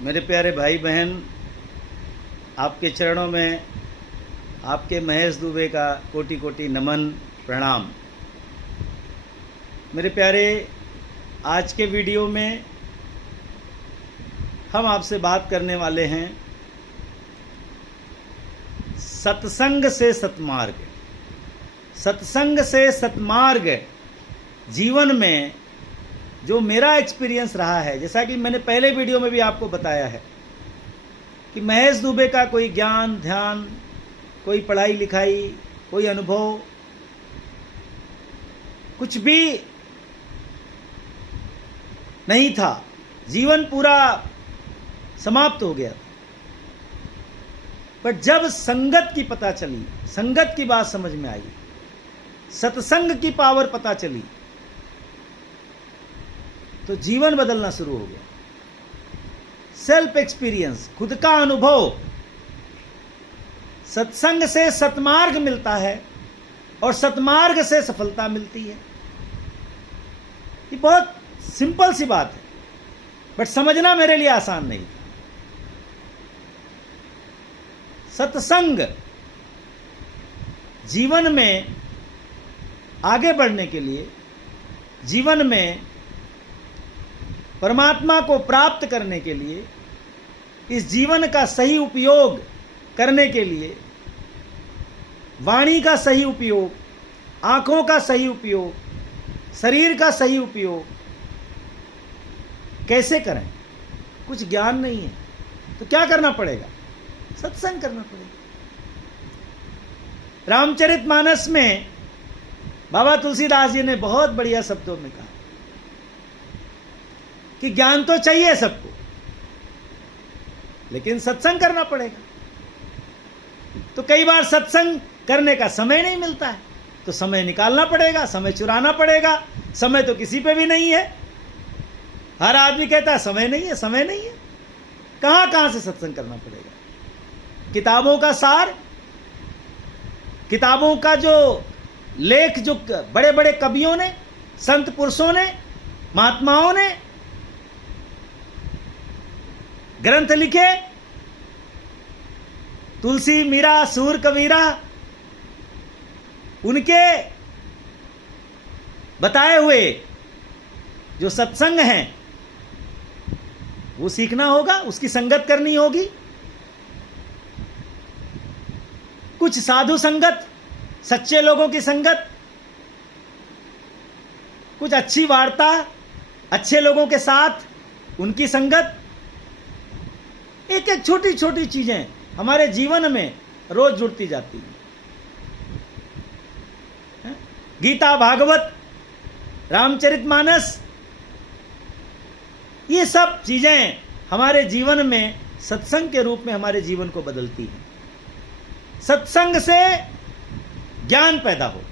मेरे प्यारे भाई बहन, आपके चरणों में आपके महेश दुबे का कोटि कोटि नमन प्रणाम। मेरे प्यारे, आज के वीडियो में हम आपसे बात करने वाले हैं सत्संग से सतमार्ग। सत्संग से सतमार्ग जीवन में जो मेरा एक्सपीरियंस रहा है, जैसा कि मैंने पहले वीडियो में भी आपको बताया है कि महेश दुबे का कोई ज्ञान ध्यान, कोई पढ़ाई लिखाई, कोई अनुभव, कुछ भी नहीं था। जीवन पूरा समाप्त हो गया था। पर जब संगत की पता चली, संगत की बात समझ में आई, सत्संग की पावर पता चली, तो जीवन बदलना शुरू हो गया। सेल्फ एक्सपीरियंस, खुद का अनुभव। सत्संग से सतमार्ग मिलता है और सतमार्ग से सफलता मिलती है। ये बहुत सिंपल सी बात है, बट समझना मेरे लिए आसान नहीं था। सत्संग जीवन में आगे बढ़ने के लिए, जीवन में परमात्मा को प्राप्त करने के लिए, इस जीवन का सही उपयोग करने के लिए, वाणी का सही उपयोग, आंखों का सही उपयोग, शरीर का सही उपयोग कैसे करें? कुछ ज्ञान नहीं है तो क्या करना पड़ेगा? सत्संग करना पड़ेगा। रामचरितमानस में बाबा तुलसीदास जी ने बहुत बढ़िया शब्दों में कहा कि ज्ञान तो चाहिए सबको, लेकिन सत्संग करना पड़ेगा। तो कई बार सत्संग करने का समय नहीं मिलता है, तो समय निकालना पड़ेगा, समय चुराना पड़ेगा। समय तो किसी पे भी नहीं है। हर आदमी कहता है समय नहीं है, समय नहीं है। कहां से सत्संग करना पड़ेगा? किताबों का सार, किताबों का जो लेख, जो बड़े बड़े कवियों ने, संत पुरुषों ने, महात्माओं ने ग्रंथ लिखे, तुलसी मीरा सूर कबीरा, उनके बताए हुए जो सत्संग हैं वो सीखना होगा, उसकी संगत करनी होगी। कुछ साधु संगत, सच्चे लोगों की संगत, कुछ अच्छी वार्ता, अच्छे लोगों के साथ उनकी संगत। एक एक छोटी छोटी चीजें हमारे जीवन में रोज जुड़ती जाती हैं। गीता, भागवत, रामचरितमानस, ये सब चीजें हमारे जीवन में सत्संग के रूप में हमारे जीवन को बदलती हैं। सत्संग से ज्ञान पैदा हो,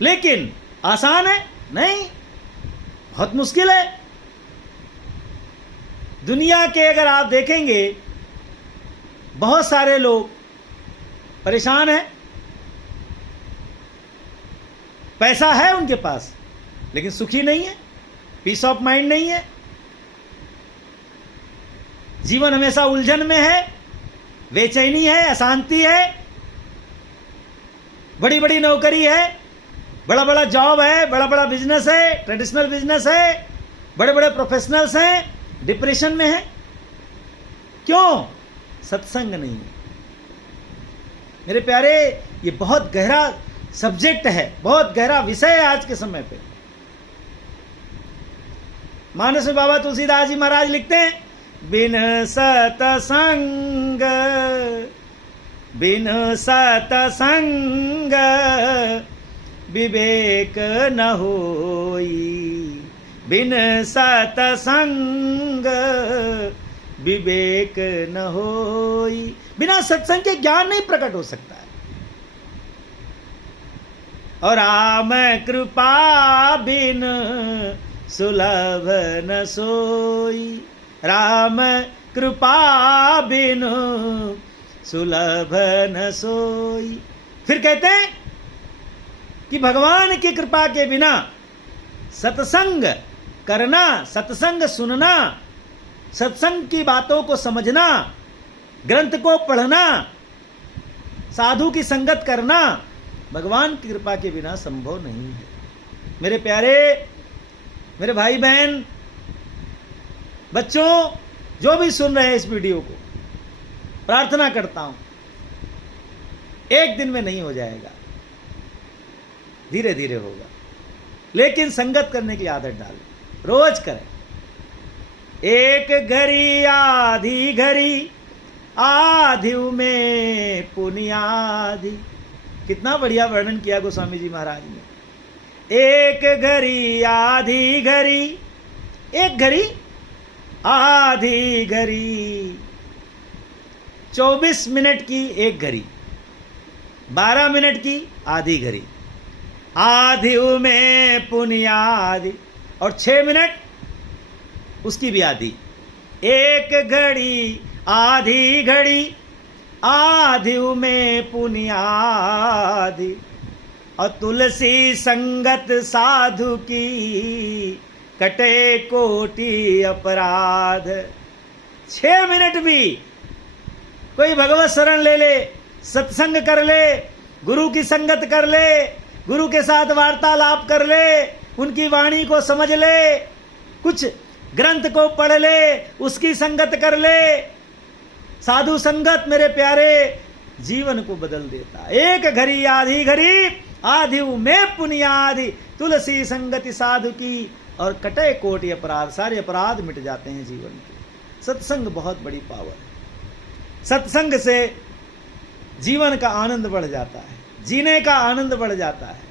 लेकिन आसान है? नहीं, बहुत मुश्किल है। दुनिया के अगर आप देखेंगे, बहुत सारे लोग परेशान हैं। पैसा है उनके पास, लेकिन सुखी नहीं है, पीस ऑफ माइंड नहीं है। जीवन हमेशा उलझन में है, बेचैनी है, अशांति है। बड़ी बड़ी नौकरी है, बड़ा बड़ा जॉब है, बड़ा बड़ा बिजनेस है, ट्रेडिशनल बिजनेस है, बड़े बड़े प्रोफेशनल्स हैं, डिप्रेशन में है। क्यों? सत्संग नहीं है। मेरे प्यारे, ये बहुत गहरा सब्जेक्ट है, बहुत गहरा विषय है आज के समय पे। मानस में बाबा तुलसीदास जी महाराज लिखते हैं, बिन सतसंग, बिन सतसंग विवेक न होई, बिन सतसंग विवेक न होई। बिना सत्संग के ज्ञान नहीं प्रकट हो सकता है। और राम कृपा बिन सुलभ न सोई, राम कृपा बिन सुलभ न सोई। फिर कहते हैं कि भगवान की कृपा के बिना सत्संग करना, सत्संग सुनना सत्संग की बातों को समझना, ग्रंथ को पढ़ना, साधु की संगत करना भगवान की कृपा के बिना संभव नहीं है। मेरे प्यारे, मेरे भाई बहन, बच्चों, जो भी सुन रहे हैं इस वीडियो को, प्रार्थना करता हूं एक दिन में नहीं हो जाएगा, धीरे धीरे होगा, लेकिन संगत करने की आदत डालें, रोज करें। एक घड़ी आधी घड़ी आधिव में पुनियाधि, कितना बढ़िया वर्णन किया गोस्वामी जी महाराज ने। एक घड़ी आधी घड़ी, एक घड़ी आधी घड़ी, 24 मिनट की एक घड़ी, 12 मिनट की आधी घड़ी, आधिव में पुनियाधि, और 6 मिनट उसकी भी आधी। एक घड़ी आधी घड़ी आधिव में पुनियाधि, और तुलसी संगत साधु की कटे कोटि अपराध। 6 मिनट भी कोई भगवत शरण ले ले, सत्संग कर ले, गुरु की संगत कर ले, गुरु के साथ वार्तालाप कर ले, उनकी वाणी को समझ ले, कुछ ग्रंथ को पढ़ ले, उसकी संगत कर ले। साधु संगत मेरे प्यारे जीवन को बदल देता। एक घड़ी आधी घड़ी आधिव में पुनियाधि, तुलसी संगति साधु की और कटे कोटि अपराध, सारे अपराध मिट जाते हैं जीवन के। सत्संग बहुत बड़ी पावर है। सत्संग से जीवन का आनंद बढ़ जाता है, जीने का आनंद बढ़ जाता है।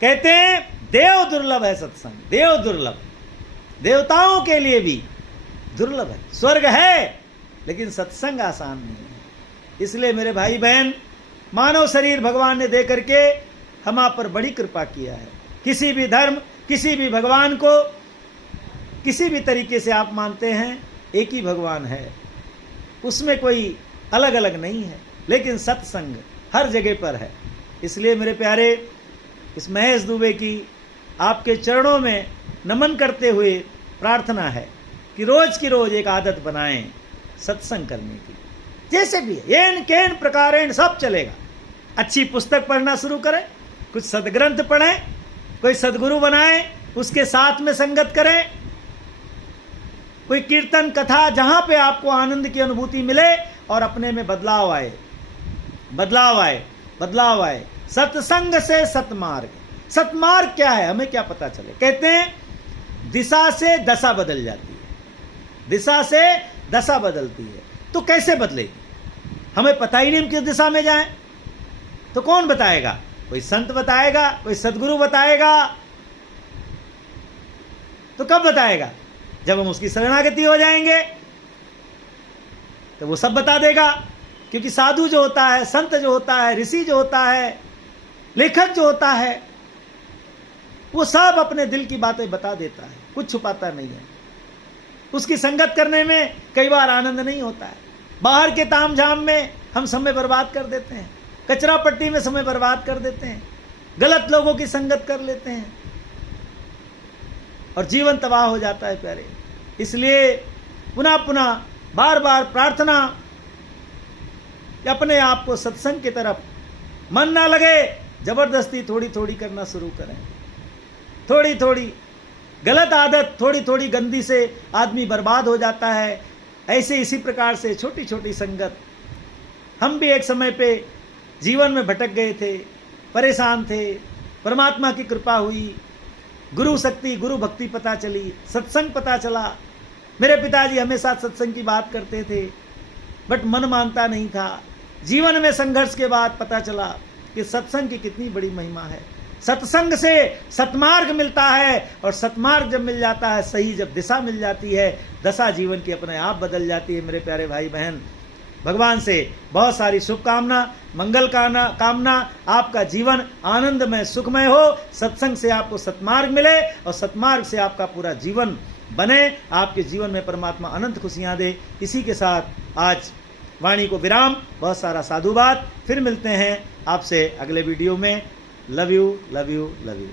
कहते हैं देव दुर्लभ है सत्संग, देव दुर्लभ, देवताओं के लिए भी दुर्लभ है। स्वर्ग है लेकिन सत्संग आसान नहीं है। इसलिए मेरे भाई बहन, मानव शरीर भगवान ने दे करके हम आप पर बड़ी कृपा किया है। किसी भी धर्म, किसी भी भगवान को किसी भी तरीके से आप मानते हैं, एक ही भगवान है, उसमें कोई अलग अलग नहीं है, लेकिन सत्संग हर जगह पर है। इसलिए मेरे प्यारे, इस महेश दुबे की आपके चरणों में नमन करते हुए प्रार्थना है कि रोज की रोज एक आदत बनाएं सत्संग करने की। जैसे भी येन केन प्रकारेण सब चलेगा। अच्छी पुस्तक पढ़ना शुरू करें, कुछ सदग्रंथ पढ़ें, कोई सदगुरु बनाएं, उसके साथ में संगत करें, कोई कीर्तन कथा जहां पे आपको आनंद की अनुभूति मिले और अपने में बदलाव आए, बदलाव आए, बदलाव आए। सत्संग से सतमार्ग। सतमार्ग क्या है हमें क्या पता चले। कहते हैं दिशा से दशा बदल जाती है, दिशा से दशा बदलती है। तो कैसे बदलेगी, हमें पता ही नहीं हम किस दिशा में जाएं। तो कौन बताएगा? कोई संत बताएगा, कोई सदगुरु बताएगा। तो कब बताएगा? जब हम उसकी शरणागति हो जाएंगे तो वो सब बता देगा। क्योंकि साधु जो होता है, संत जो होता है, ऋषि जो होता है, लेखक जो होता है, वो सब अपने दिल की बातें बता देता है, कुछ छुपाता नहीं है। उसकी संगत करने में कई बार आनंद नहीं होता है। बाहर के तामझाम में हम समय बर्बाद कर देते हैं, कचरा पट्टी में समय बर्बाद कर देते हैं, गलत लोगों की संगत कर लेते हैं और जीवन तबाह हो जाता है प्यारे। इसलिए पुनः पुनः बार बार प्रार्थना कि अपने आप को सत्संग की तरफ मन ना लगे, जबरदस्ती थोड़ी थोड़ी करना शुरू करें। थोड़ी थोड़ी गलत आदत, थोड़ी थोड़ी गंदी से आदमी बर्बाद हो जाता है। ऐसे इसी प्रकार से छोटी छोटी संगत। हम भी एक समय पे जीवन में भटक गए थे, परेशान थे, परमात्मा की कृपा हुई, गुरु शक्ति, गुरु भक्ति पता चली, सत्संग पता चला। मेरे पिताजी हमेशा सत्संग की बात करते थे, बट मन मानता नहीं था। जीवन में संघर्ष के बाद पता चला कि सत्संग की कितनी बड़ी महिमा है। सत्संग से सतमार्ग मिलता है, और सतमार्ग जब मिल जाता है, सही जब दिशा मिल जाती है, दशा जीवन की अपने आप बदल जाती है। मेरे प्यारे भाई बहन, भगवान से बहुत सारी शुभकामना, मंगल कामना। आपका जीवन आनंदमय, सुखमय हो। सत्संग से आपको सतमार्ग मिले और सतमार्ग से आपका पूरा जीवन बने। आपके जीवन में परमात्मा अनंत खुशियां दे। इसी के साथ आज वाणी को विराम। बहुत सारा साधुवाद। फिर मिलते हैं आपसे अगले वीडियो में। Love you, love you, love you.